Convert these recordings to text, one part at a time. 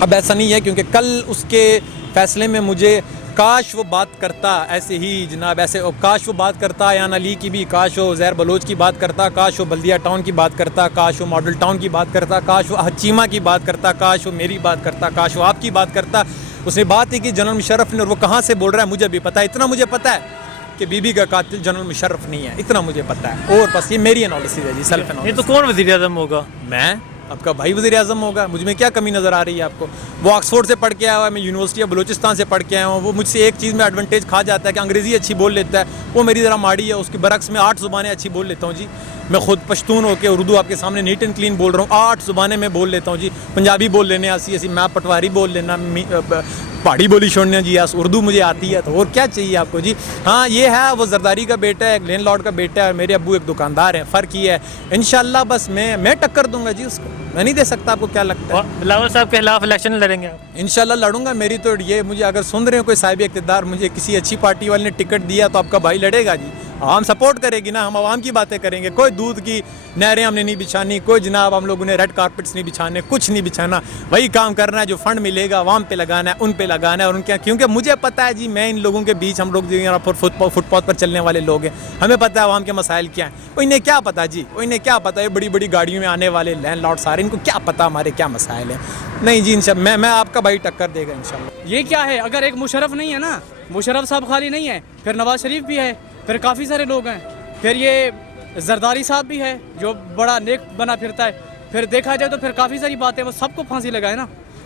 اب ایسا نہیں ہے, کیونکہ کل اس کے فیصلے میں مجھے کاش وہ بات کرتا ایسے ہی جناب, ایسے کاش وہ بات کرتا ایان علی کی بھی, کاش وہ زہر بلوچ کی بات کرتا, کاش وہ بلدیہ ٹاؤن کی بات کرتا, کاش وہ ماڈل ٹاؤن کی بات کرتا, کاش وہ چیمہ کی بات کرتا, کاش وہ میری بات کرتا, کاش وہ آپ کی بات کرتا. اس نے بات ہی کی جنرل مشرف نے, اور وہ کہاں سے بول رہا ہے مجھے بھی پتہ ہے. اتنا مجھے پتہ ہے کہ بی بی کا قاتل جنرل مشرف نہیں ہے, اتنا مجھے پتہ ہے. اور بس یہ میری انالیسس ہے جی, سیلف یہ انالیسس. تو کون وزیر اعظم ہوگا؟ میں آپ کا بھائی وزیر اعظم ہوگا, مجھ میں کیا کمی نظر آ رہی ہے آپ کو؟ وہ آکسفورڈ سے پڑھ کے آیا ہوا ہے, میں یونیورسٹی آف بلوچستان سے پڑھ کے آیا ہوں. وہ مجھ سے ایک چیز میں ایڈوانٹیج کھا جاتا ہے کہ انگریزی اچھی بول لیتا ہے, وہ میری ذرا ماڑی ہے. اس کے برعکس میں 8 زبانیں اچھی بول لیتا ہوں جی. میں خود پشتون ہو کے اردو آپ کے سامنے نیٹ اینڈ کلین بول رہا ہوں, 8 زبانیں میں بول لیتا ہوں جی. پنجابی بول لینے ایسی میں پٹواری بول لینا, پہاڑی بولی چھوڑنے جی, اردو مجھے آتی ہے, تو اور کیا چاہیے آپ کو جی. ہاں یہ ہے وہ زرداری کا بیٹا ہے, ایک لینڈ لارڈ کا بیٹا ہے, اور میرے ابو ایک دکاندار ہیں. فرق یہ ہے انشاءاللہ بس میں ٹکر دوں گا جی اس کو, میں نہیں دے سکتا. آپ کو کیا لگتا ہے بلاول صاحب کے خلاف الیکشن لڑیں گے آپ؟ انشاءاللہ لڑوں گا. میری تو یہ, مجھے اگر سن رہے ہو کوئی صاحب اقتدار, مجھے کسی اچھی پارٹی والے نے ٹکٹ دیا تو آپ کا بھائی لڑے گا جی. عوام سپورٹ کرے گی نا, ہم عوام کی باتیں کریں گے. کوئی دودھ کی نہریں ہم نے نہیں بچھانی, کوئی جناب ہم لوگوں نے ریڈ کارپٹس نہیں بچھانے, کچھ نہیں بچھانا. وہی کام کرنا ہے جو فنڈ ملے گا عوام پہ لگانا ہے, ان پہ لگانا ہے. اور ان کے, کیونکہ مجھے پتہ ہے جی, میں ان لوگوں کے بیچ, ہم لوگ فٹ پاتھ پر چلنے والے لوگ ہیں, ہمیں پتہ ہے عوام کے مسائل کیا ہیں. وہ انہیں کیا پتہ جی, وہ انہیں کیا پتہ, یہ بڑی بڑی گاڑیوں میں آنے والے لینڈ لارڈ سارے, ان کو کیا پتہ ہمارے کیا مسائل ہیں. نہیں جی انشاءاللہ میں آپ کا بھائی ٹکر دے گا انشاءاللہ. یہ کیا ہے, اگر ایک مشرف نہیں ہے نا, مشرف صاحب خالی نہیں ہے, پھر نواز شریف بھی ہے, پھر کافی سارے لوگ ہیں, پھر یہ زرداری صاحب بھی ہے جو بڑا نیک بنا پھرتا ہے. پھر دیکھا جائے تو پھر کافی ساری باتیں, وہ سب کو پھانسی لگائے نا.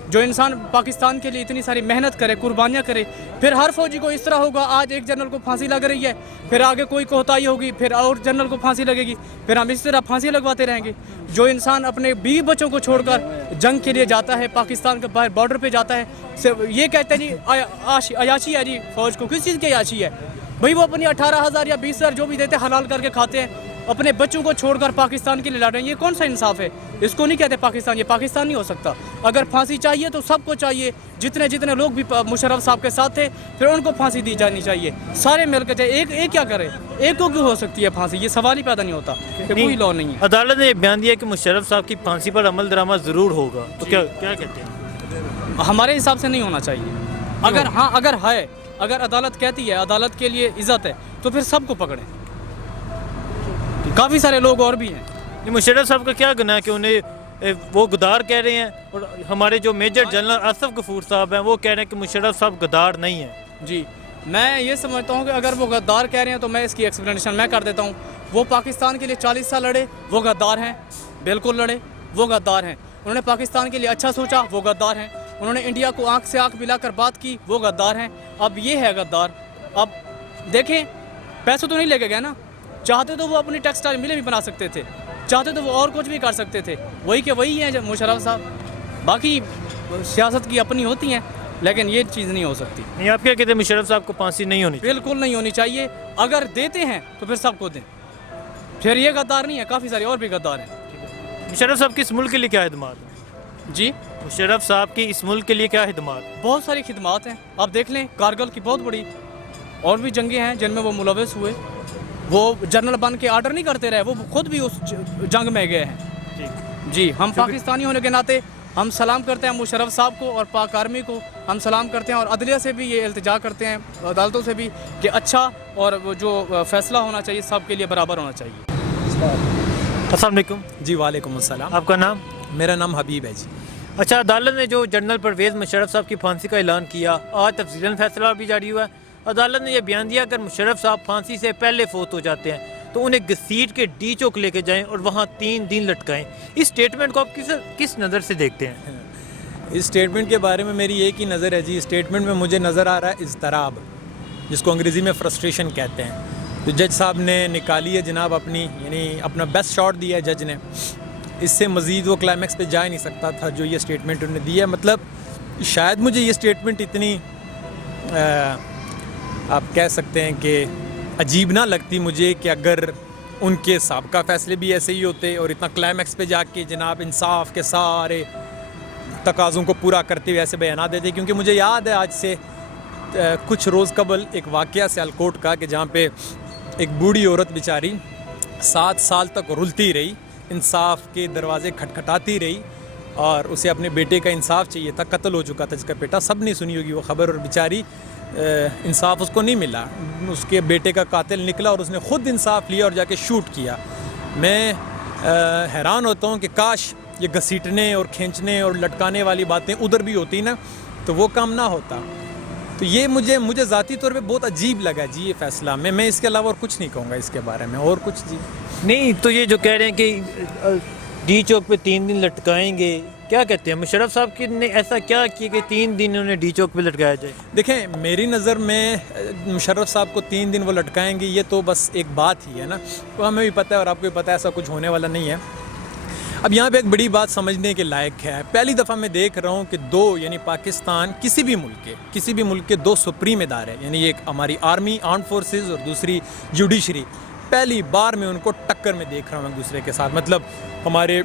جو انسان پاکستان کے لیے اتنی ساری محنت کرے, قربانیاں کرے, پھر ہر فوجی کو اس طرح ہوگا. آج ایک جنرل کو پھانسی لگ رہی ہے, پھر آگے کوئی کوتاہی ہوگی, پھر اور جنرل کو پھانسی لگے گی, پھر ہم اس طرح پھانسی لگواتے رہیں گے. جو انسان اپنے بیوی بچوں کو چھوڑ کر جنگ کے لیے جاتا ہے, پاکستان کے باہر بارڈر پہ جاتا ہے, یہ کہتے ہیں جی عیاشی ہے جی فوج کو. کس چیز کی عیاشی ہے بھائی؟ وہ اپنی 18,000 یا 20,000 جو بھی دیتے حلال کر کے کھاتے ہیں, اپنے بچوں کو چھوڑ کر پاکستان کے لیے لڑ رہے ہیں. یہ کون سا انصاف ہے؟ اس کو نہیں کہتے پاکستان, یہ پاکستان نہیں ہو سکتا. اگر پھانسی چاہیے تو سب کو چاہیے, جتنے لوگ بھی مشرف صاحب کے ساتھ تھے, پھر ان کو پھانسی دی جانی چاہیے. سارے مل کے چاہیے, ایک کیا کرے, ایک کو کیوں ہو سکتی ہے پھانسی؟ یہ سوال ہی پیدا نہیں ہوتا کہ کوئی لا نہیں ہے. عدالت نے یہ بیان دیا کہ مشرف صاحب کی پھانسی پر عمل درآمد ضرور ہوگا, تو کیا کہتے ہیں؟ ہمارے حساب سے نہیں ہونا چاہیے. اگر عدالت کہتی ہے, عدالت کے لیے عزت ہے, تو پھر سب کو پکڑیں. کافی سارے لوگ اور بھی ہیں. یہ مشرف صاحب کا کیا گناہ ہے کہ انہیں وہ غدار کہہ رہے ہیں, اور ہمارے جو میجر جنرل آصف غفور صاحب ہیں وہ کہہ رہے ہیں کہ مشرف صاحب غدار نہیں ہیں. جی میں یہ سمجھتا ہوں کہ اگر وہ غدار کہہ رہے ہیں تو میں اس کی ایکسپلینیشن میں کر دیتا ہوں. وہ پاکستان کے لیے 40 سال لڑے, وہ غدار ہیں. بالکل لڑے, وہ غدار ہیں. انہوں نے پاکستان کے لیے اچھا سوچا, وہ غدار ہیں. انہوں نے انڈیا کو آنکھ سے آنکھ ملا کر بات کی, وہ غدار ہیں. اب یہ ہے غدار. اب دیکھیں, پیسے تو نہیں لے کے گئے نا. چاہتے تو وہ اپنی ٹیکسٹائل ملیں بھی بنا سکتے تھے, چاہتے تو وہ اور کچھ بھی کر سکتے تھے. وہی کہ وہی ہیں مشرف صاحب. باقی سیاست کی اپنی ہوتی ہیں, لیکن یہ چیز نہیں ہو سکتی. نہیں, آپ کیا کہتے ہیں مشرف صاحب کو پھانسی نہیں ہونی چاہیے؟ بالکل نہیں ہونی چاہیے. اگر دیتے ہیں تو پھر سب کو دیں. پھر یہ غدار نہیں ہے, کافی سارے اور بھی غدار ہیں. مشرف صاحب کی اس ملک کے لیے کیا خدمات ہیں؟ جی مشرف صاحب کی اس ملک کے لیے کیا خدمات؟ بہت ساری خدمات ہیں. آپ دیکھ لیں, کارگل کی بہت بڑی اور بھی جنگیں ہیں جن میں وہ ملوث ہوئے. وہ جنرل بن کے آرڈر نہیں کرتے رہے, وہ خود بھی اس جنگ میں گئے ہیں. جی ہم پاکستانی ہونے کے ناطے ہم سلام کرتے ہیں مشرف صاحب کو اور پاک آرمی کو ہم سلام کرتے ہیں, اور عدلیہ سے بھی یہ التجا کرتے ہیں, عدالتوں سے بھی, کہ اچھا اور جو فیصلہ ہونا چاہیے سب کے لیے برابر ہونا چاہیے. السلام علیکم. جی وعلیکم السلام. آپ کا نام؟ میرا نام حبیب ہے جی. اچھا, عدالت نے جو جنرل پرویز مشرف صاحب کی پھانسی کا اعلان کیا, آج تفصیلاً فیصلہ بھی جاری ہوا ہے. عدالت نے یہ بیان دیا اگر مشرف صاحب پھانسی سے پہلے فوت ہو جاتے ہیں تو انہیں گھسیٹ کے ڈی چوک لے کے جائیں اور وہاں 3 دن لٹکائیں. اس سٹیٹمنٹ کو آپ کس نظر سے دیکھتے ہیں؟ اس سٹیٹمنٹ کے بارے میں میری ایک ہی نظر ہے جی. سٹیٹمنٹ میں مجھے نظر آ رہا ہے اضطراب, جس کو انگریزی میں فرسٹریشن کہتے ہیں. تو جج صاحب نے نکالی ہے جناب اپنی, یعنی اپنا بیسٹ شاٹ دیا ہے جج نے. اس سے مزید وہ کلائمیکس پہ جا ہی نہیں سکتا تھا جو یہ سٹیٹمنٹ انہوں نے دی ہے. مطلب شاید مجھے یہ سٹیٹمنٹ اتنی آپ کہہ سکتے ہیں کہ عجیب نہ لگتی مجھے کہ اگر ان کے سابقہ فیصلے بھی ایسے ہی ہوتے اور اتنا کلائمیکس پہ جا کے جناب انصاف کے سارے تقاضوں کو پورا کرتے ہوئے ایسے بیانات دیتے. کیونکہ مجھے یاد ہے آج سے کچھ روز قبل ایک واقعہ سیالکوٹ کا, کہ جہاں پہ ایک بوڑھی عورت بیچاری 7 سال تک رلتی رہی, انصاف کے دروازے کھٹکھٹاتی رہی, اور اسے اپنے بیٹے کا انصاف چاہیے تھا. قتل ہو چکا تھا جس کا بیٹا, سب نے سنی ہوگی وہ خبر, اور بیچاری انصاف اس کو نہیں ملا. اس کے بیٹے کا قاتل نکلا اور اس نے خود انصاف لیا اور جا کے شوٹ کیا. میں حیران ہوتا ہوں کہ کاش یہ گھسیٹنے اور کھینچنے اور لٹکانے والی باتیں ادھر بھی ہوتی نا تو وہ کام نہ ہوتا. تو یہ مجھے ذاتی طور پہ بہت عجیب لگا جی یہ فیصلہ. میں اس کے علاوہ اور کچھ نہیں کہوں گا اس کے بارے میں, اور کچھ جی نہیں. تو یہ جو کہہ رہے ہیں کہ ڈی چوک پہ 3 دن لٹکائیں گے, کیا کہتے ہیں مشرف صاحب کی نے ایسا کیا کیا کہ 3 دن انہیں ڈی چوک پہ لٹکایا جائے؟ دیکھیں میری نظر میں مشرف صاحب کو 3 دن وہ لٹکائیں گے یہ تو بس ایک بات ہی ہے نا, تو ہمیں بھی پتہ ہے اور آپ کو بھی پتہ ہے ایسا کچھ ہونے والا نہیں ہے. اب یہاں پہ ایک بڑی بات سمجھنے کے لائق ہے. پہلی دفعہ میں دیکھ رہا ہوں کہ 2 یعنی پاکستان کسی بھی ملک کے 2 سپریم ادارے, یعنی ایک ہماری آرمی آرمڈ فورسز اور دوسری جوڈیشری, پہلی بار میں ان کو ٹکر میں دیکھ رہا ہوں ایک دوسرے کے ساتھ. مطلب ہمارے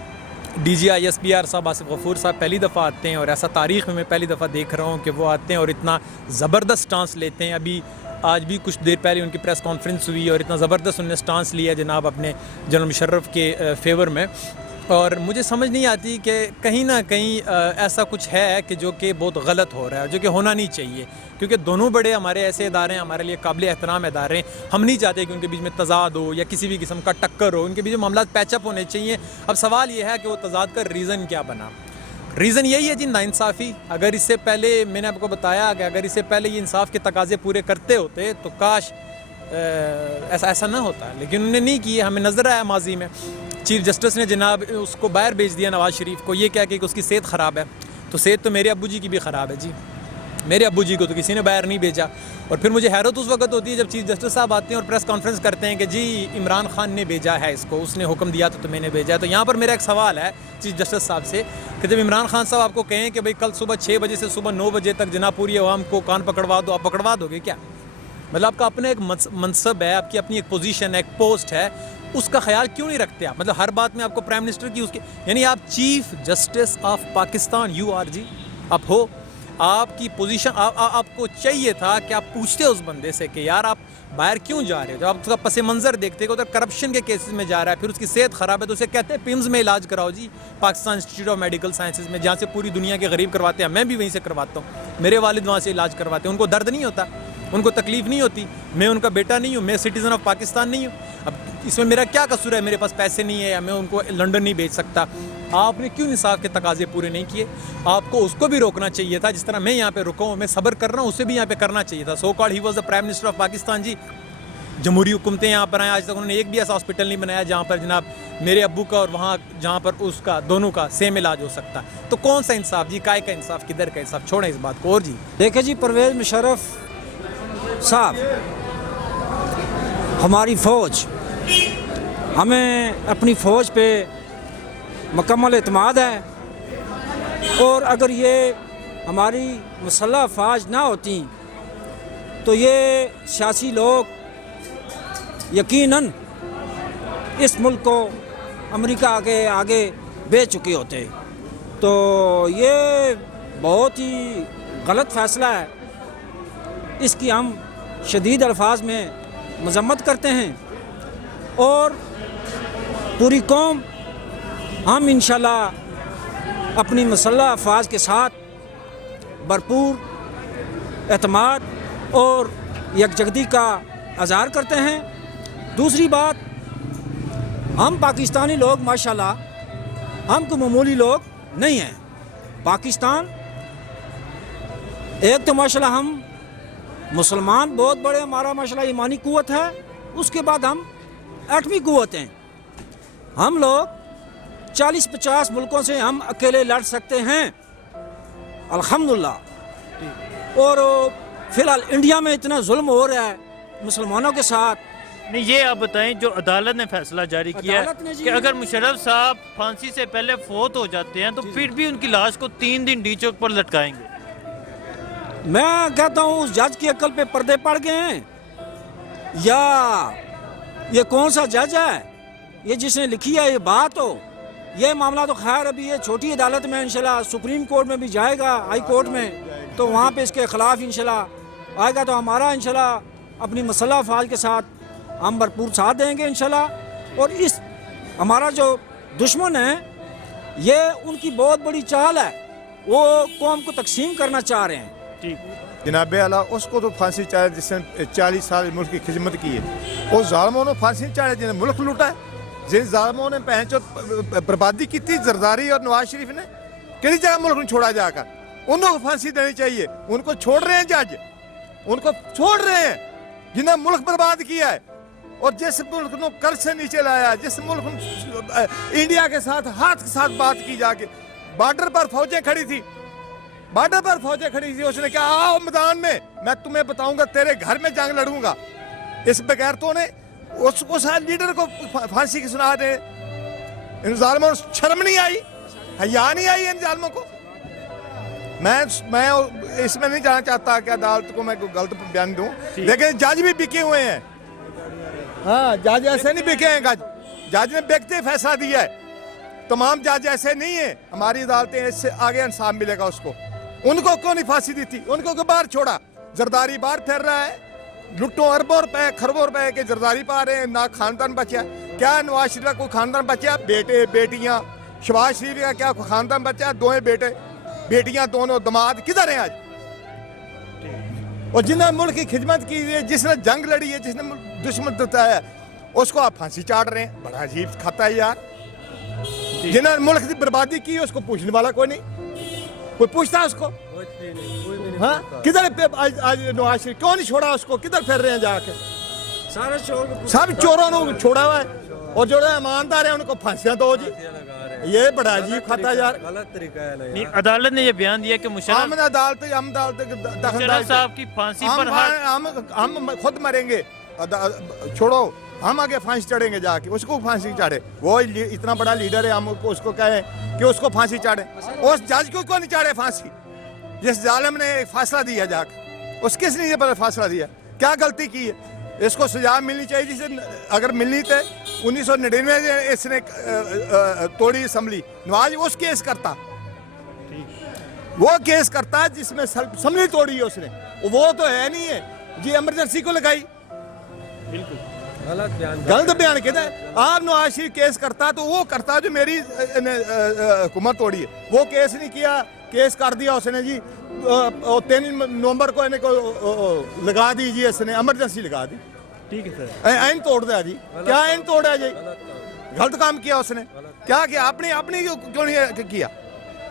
D G I S P R صاحب آصف غفور صاحب پہلی دفعہ آتے ہیں, اور ایسا تاریخ میں پہلی دفعہ دیکھ رہا ہوں کہ وہ آتے ہیں اور اتنا زبردست سٹانس لیتے ہیں. آج بھی کچھ دیر پہلے ان کی پریس کانفرنس ہوئی اور اتنا زبردست انہوں نے سٹانس لیا جناب اپنے جنرل مشرف کے فیور میں. اور مجھے سمجھ نہیں آتی کہ کہیں نہ کہیں ایسا کچھ ہے کہ جو کہ بہت غلط ہو رہا ہے, جو کہ ہونا نہیں چاہیے, کیونکہ دونوں بڑے ہمارے ایسے ادارے ہیں, ہمارے لیے قابل احترام ادارے ہیں. ہم نہیں چاہتے کہ ان کے بیچ میں تضاد ہو یا کسی بھی قسم کا ٹکر ہو, ان کے بیچ میں معاملات پیچ اپ ہونے چاہیے. اب سوال یہ ہے کہ وہ تضاد کا ریزن کیا بنا. ریزن یہی ہے جی ناانصافی. اگر اس سے پہلے میں نے آپ کو بتایا کہ اگر اس سے پہلے یہ انصاف کے تقاضے پورے کرتے ہوتے تو کاش ایسا نہ ہوتا, لیکن انہوں نے نہیں کیے. ہمیں نظر آیا ماضی میں چیف جسٹس نے جناب اس کو باہر بھیج دیا نواز شریف کو, یہ کہہ کے کہ اس کی صحت خراب ہے. تو صحت تو میرے ابو جی کی بھی خراب ہے جی, میرے ابو جی کو تو کسی نے باہر نہیں بھیجا. اور پھر مجھے حیرت اس وقت ہوتی ہے جب چیف جسٹس صاحب آتے ہیں اور پریس کانفرنس کرتے ہیں کہ جی عمران خان نے بھیجا ہے اس کو, اس نے حکم دیا تو میں نے بھیجا ہے. تو یہاں پر میرا ایک سوال ہے چیف جسٹس صاحب سے کہ جب عمران خان صاحب آپ کو کہیں کہ بھائی کل صبح 6 بجے سے صبح 9 بجے تک جناب پوری عوام کو کان پکڑوا دو, آپ پکڑوا دو گے کیا؟ مطلب آپ کا اپنا ایک منصب ہے, آپ کی اپنی ایک پوزیشن ہے, ایک پوسٹ ہے, اس کا خیال کیوں نہیں رکھتے آپ؟ مطلب ہر بات میں آپ کو پرائم منسٹر کی اس کے, یعنی آپ chief justice of Pakistan you are جی آپ ہو, آپ کی پوزیشن آپ کو چاہیے تھا کہ آپ پوچھتے اس بندے سے کہ یار آپ باہر کیوں جا رہے ہو. جب آپ اس کا پس منظر دیکھتے کہ ادھر کرپشن کے کیسز میں جا رہا ہے, پھر اس کی صحت خراب ہے, تو اسے کہتے ہیں پیمز میں علاج کراؤ جی, Pakistan institute of medical sciences میں, جہاں سے پوری دنیا کے غریب کرواتے ہیں. میں بھی وہیں سے کرواتا ہوں, میرے والد وہاں سے علاج کرواتے ہیں. ان کو درد نہیں ہوتا, ان کو تکلیف نہیں ہوتی. میں ان کا بیٹا نہیں ہوں, میں سٹیزن آف پاکستان نہیں ہوں. اب اس میں میرا کیا قصور ہے؟ میرے پاس پیسے نہیں ہے یا میں ان کو لنڈن نہیں بھیج سکتا. آپ نے کیوں انصاف کے تقاضے پورے نہیں کیے؟ آپ کو اس کو بھی روکنا چاہیے تھا, جس طرح میں یہاں پہ رکا ہوں, میں صبر کر رہا ہوں, اسے بھی یہاں پہ کرنا چاہیے تھا. So called he was the prime minister of Pakistan جی. جمہوری حکومتیں یہاں پر آئیں, آج تک انہوں نے ایک بھی ایسا ہاسپٹل نہیں بنایا جہاں پر جناب میرے ابو کا اور وہاں جہاں پر اس کا دونوں کا سیم علاج ہو سکتا. تو کون سا انصاف جی؟ کائے کا انصاف, کدھر کا انصاف؟ چھوڑیں اس بات کو. اور جی دیکھیں جی, پرویز مشرف صاحب, ہماری فوج, ہمیں اپنی فوج پہ مکمل اعتماد ہے, اور اگر یہ ہماری مسلح افواج نہ ہوتی تو یہ سیاسی لوگ یقیناً اس ملک کو امریکہ کے آگے بیچ چکے ہوتے. تو یہ بہت ہی غلط فیصلہ ہے, اس کی ہم شدید الفاظ میں مذمت کرتے ہیں, اور پوری قوم ہم انشاءاللہ اپنی مسلح افواج کے ساتھ بھرپور اعتماد اور یکجہتی کا اظہار کرتے ہیں. دوسری بات, ہم پاکستانی لوگ ماشاءاللہ ہم کو معمولی لوگ نہیں ہیں. پاکستان ایک تو ماشاءاللہ ہم مسلمان بہت بڑے, ہمارا ماشاءاللہ ایمانی قوت ہے, اس کے بعد ہم ایٹمی قوت ہیں. ہم لوگ 40-50 ملکوں سے ہم اکیلے لڑ سکتے ہیں الحمدللہ. اور فی الحال انڈیا میں اتنا ظلم ہو رہا ہے مسلمانوں کے ساتھ. نہیں, یہ آپ بتائیں جو عدالت نے فیصلہ جاری کیا ہے کہ اگر مشرف صاحب پھانسی سے پہلے فوت ہو جاتے ہیں تو پھر بھی ان کی لاش کو 3 دن ڈی چوک پر لٹکائیں گے. میں کہتا ہوں اس جج کی عقل پہ پردے پڑ گئے ہیں, یا یہ کون سا جج ہے یہ جس نے لکھی ہے یہ بات ہو. یہ معاملہ تو خیر ابھی یہ چھوٹی عدالت میں انشاءاللہ سپریم کورٹ میں بھی جائے گا, ہائی کورٹ میں, تو وہاں پہ اس کے خلاف انشاءاللہ آئے گا. تو ہمارا انشاءاللہ اپنی مسلح افواج کے ساتھ ہم بھرپور ساتھ دیں گے انشاءاللہ. اور اس ہمارا جو دشمن ہے یہ ان کی بہت بڑی چال ہے، وہ قوم کو تقسیم کرنا چاہ رہے ہیں۔ جناب اعلیٰ اس کو تو پھانسی چاہے جس نے 40 سال ملک کی خدمت کی ہے، وہ ظالموں نے پھانسی چاہے جنہیں ملک لوٹا ہے، جن ظالموں نے پہنچو بربادی کی تھی زرداری اور نواز شریف نے، کئی جگہ ملک میں چھوڑا جا کر، انہوں کو پھانسی دینی چاہیے۔ ان کو چھوڑ رہے ہیں جج، ان کو چھوڑ رہے ہیں جنہیں ملک برباد کیا ہے، اور جس ملک کو قرض سے نیچے لایا، جس ملک انڈیا کے ساتھ ہاتھ کے ساتھ بات کی جا کے، بارڈر پر فوجیں کھڑی تھی، بارڈر پر فوجیں کھڑی تھی، اس نے کہا آؤ میدان میں تمہیں بتاؤں گا، تیرے گھر میں جنگ لڑوں گا۔ اس بغیرتوں نے اس لیڈر کو پھانسی کی سنا دے۔ ان ظالموں کو شرم نہیں آئی، حیا نہیں آئی ان ظالموں کو۔ میں اس میں نہیں جانا چاہتا کہ عدالت کو میں کوئی غلط بیان دوں، لیکن جج بھی بکے ہوئے ہیں۔ ہاں، جج ایسے نہیں بکے ہیں، جج نے بکتے فیصلہ دیا ہے۔ تمام جج ایسے نہیں ہیں، ہماری عدالتیں اس سے آگے انصاف ملے گا اس کو۔ ان کو کیوں نہیں پھانسی دی تھی؟ ان کو کیوں باہر چھوڑا؟ زرداری باہر پھیر رہا ہے، لٹوں اربوں روپے کھربوں روپے کے زرداری پا رہے ہیں، نہ خاندان بچا۔ کیا نواز شریف کا کوئی خاندان بچا؟ بیٹے بیٹیاں، شہباز شریف کا کیا کوئی خاندان بچا؟ دوئے بیٹے بیٹیاں، دونوں دماد کدھر ہیں آج؟ اور جنہوں نے ملک کی خدمت کی ہے، جس نے جنگ لڑی ہے، جس نے دشمن دتایا ہے، اس کو آپ پھانسی چاڑ رہے ہیں۔ بڑا عجیب کھاتا ہے یار۔ جنہوں نے ملک کی بربادی کی ہے اس کو پوچھنے والا کوئی نہیں، کوئی پوچھتا اس کو؟ ہاں، کدھر آج نواز شریف کیوں نہیں چھوڑا اس کو؟ کدھر پھر رہے ہیں جا کے؟ سب چوروں نے چھوڑا ہوا ہے، اور جو ایماندار ہیں ان کو پھانسیاں دو جی۔ یہ بڑا عجیب کھاتا ہے یار۔ عدالت نے یہ بیان دیا کہ ہم عدالت مشرف صاحب کی پھانسی پر ہم خود مریں گے، چھوڑو، ہم آگے پھانسی چڑھیں گے جا کے، اس کو پھانسی چڑھے۔ وہ اتنا بڑا لیڈر ہے، ہم اس کو کہیں کہ اس کو پھانسی چڑھے۔ اس جج کو کیوں نہیں چڑھے پھانسی جس ظالم نے فیصلہ دیا جا کے؟ اس کس نے یہ فیصلہ دیا؟ کیا غلطی کی ہے؟ اس کو سزا ملنی چاہیے، جسے اگر ملنی تھے 1999 اس نے توڑی اسمبلی، نواز اس کیس کرتا، وہ کیس کرتا جس میں اسمبلی توڑی ہے اس نے، وہ تو ہے نہیں ہے جی، ایمرجنسی کو لگائی۔ غلط بیان کہتا ہے۔ آپ نواز شریف کیس کرتا تو وہ کرتا جو میری حکومت توڑی ہے، وہ کیس نہیں کیا، کیس کر دیا اس نے جی 3 نومبر کو لگا دی جی، اس نے ایمرجنسی لگا دی۔ ٹھیک ہے سر، این توڑ دیا جی، کیا این توڑا جی؟ غلط کام کیا اس نے، کیا کیا؟ اپنی کیوں نہیں کیا؟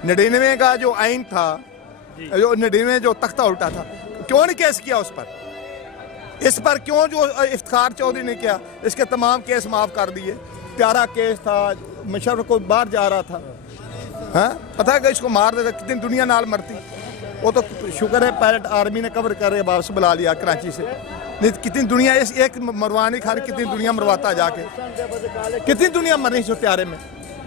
99 کا جو آئین تھا، جو 99 جو تختہ الٹا تھا، کیوں نہیں کیس کیا اس پر؟ اس پر کیوں جو افتخار چودھری نے کیا؟ اس کے تمام کیس معاف کر دیے۔ پیارا کیس تھا، مشرف کو باہر جا رہا تھا، ہاں پتہ ہے کہ اس کو مار دیتا، کتنی دنیا نال مرتی۔ وہ تو شکر ہے پائلٹ آرمی نے کور کر واپس بلا لیا کراچی سے، نہیں کتنی دنیا ایک مروانی کھا کتنی دنیا مرواتا جا کے، کتنی دنیا مرنی سے پیارے میں۔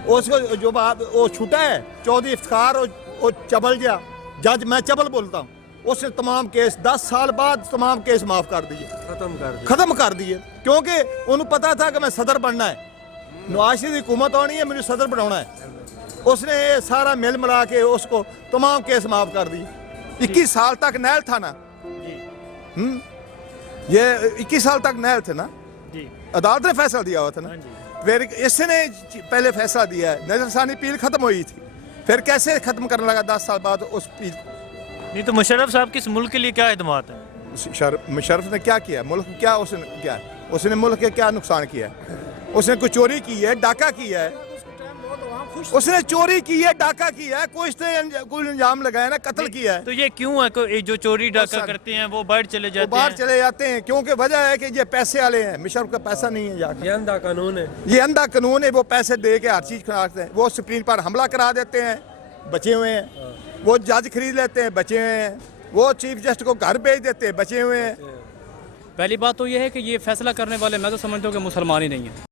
اس کو جو وہ چھوٹا ہے چودھری افتخار، وہ چبل گیا جج، میں چبل بولتا ہوں، اس نے تمام کیس 10 سال بعد تمام کیس معاف کر دیے، ختم کر دیے، کیونکہ انہوں پتا تھا کہ میں صدر بننا ہے، نواز شریف کی حکومت ہونی ہے، مجھے صدر بنانا ہے۔ اس نے سارا مل ملا کے اس کو تمام کیس معاف کر دی۔ 21 سال تک نیل تھا نا، یہ 21 سال تک نیل تھے نا، عدالت نے فیصلہ دیا ہوا تھا نا، پھر اس نے پہلے فیصلہ دیا ہے، نظر ثانی پیل ختم ہوئی تھی، پھر کیسے ختم کرنے لگا 10 سال بعد اس پیل؟ نہیں تو مشرف صاحب کی اس ملک کے لیے کیا خدمات ہیں؟ مشرف نے کیا کیا؟ ملک کیا اس نے کیا؟ اس نے ملک کے کیا نقصان کیا ہے؟ اس نے کوئی چوری کی ہے، ڈاکہ کیا ہے، اس نے چوری کی ہے، ڈاکہ کیا ہے، کوئی انجام لگایا نا، قتل کیا ہے۔ تو یہ کیوں ہے کہ جو چوری ڈاکہ کرتے ہیں وہ باہر چلے جاتے ہیں؟ باہر چلے جاتے ہیں کیونکہ وجہ ہے کہ یہ پیسے والے ہیں، مشرف کا پیسہ نہیں ہے جا کے، یہ اندھا قانون ہے، یہ اندھا قانون ہے، وہ پیسے دے کے ہر چیز کراتے ہیں، وہ سپریم پر حملہ کرا دیتے ہیں، بچے ہوئے ہیں، وہ جج خرید لیتے ہیں، بچے ہوئے ہیں، وہ چیف جسٹس کو گھر بھیج دیتے ہیں، بچے ہوئے ہیں۔ پہلی بات تو یہ ہے کہ یہ فیصلہ کرنے والے میں تو سمجھتا ہوں کہ مسلمان ہی نہیں ہیں،